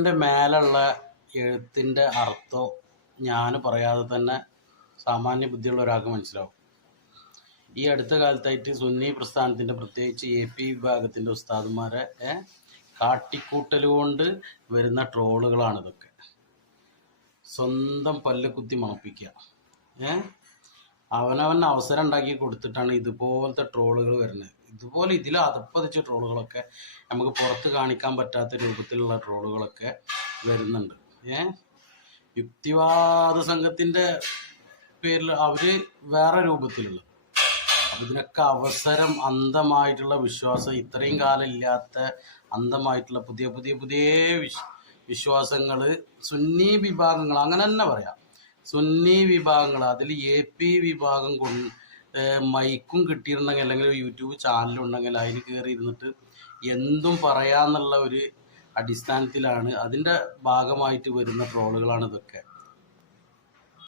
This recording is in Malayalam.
ഖുർആൻ്റെ മേലുള്ള എഴുത്തിൻ്റെ അർത്ഥം ഞാൻ പറയാതെ തന്നെ സാമാന്യ ബുദ്ധിയുള്ള ഒരാൾക്ക് മനസ്സിലാവും. ഈ അടുത്ത കാലത്തായിട്ട് സുന്നി പ്രസ്ഥാനത്തിൻ്റെ പ്രത്യേകിച്ച് AP വിഭാഗത്തിൻ്റെ ഉസ്താദുമാരെ കാട്ടിക്കൂട്ടൽ കൊണ്ട് വരുന്ന ട്രോളുകളാണിതൊക്കെ. സ്വന്തം പല്ല് കുത്തി മണപ്പിക്കുക. അവനവൻ അവസരം ഉണ്ടാക്കി കൊടുത്തിട്ടാണ് ഇതുപോലത്തെ ട്രോളുകൾ വരുന്നത്. ഇതുപോലെ ഇതിൽ അതപ്പതിച്ച ട്രോളുകളൊക്കെ നമുക്ക് പുറത്ത് കാണിക്കാൻ പറ്റാത്ത രൂപത്തിലുള്ള ട്രോളുകളൊക്കെ വരുന്നുണ്ട്. യുക്തിവാദ സംഘത്തിൻ്റെ പേരിൽ അവർ വേറെ രൂപത്തിലുള്ള, ഇതിനൊക്കെ അവസരം അന്ധമായിട്ടുള്ള വിശ്വാസം, ഇത്രയും കാലം ഇല്ലാത്ത അന്ധമായിട്ടുള്ള പുതിയ പുതിയ പുതിയ വിശ്വാസങ്ങൾ സുന്നി വിഭാഗങ്ങൾ, അങ്ങനെ തന്നെ പറയാം, സുന്നി വിഭാഗങ്ങൾ. അതിൽ AP വിഭാഗം മൈക്കും കിട്ടിയിട്ടുണ്ടെങ്കിൽ അല്ലെങ്കിൽ യൂട്യൂബ് ചാനലുണ്ടെങ്കിൽ അതിൽ കയറി ഇരുന്നിട്ട് എന്തും പറയാന്നുള്ള ഒരു അടിസ്ഥാനത്തിലാണ്, അതിൻ്റെ ഭാഗമായിട്ട് വരുന്ന ട്രോളുകളാണ് ഇതൊക്കെ.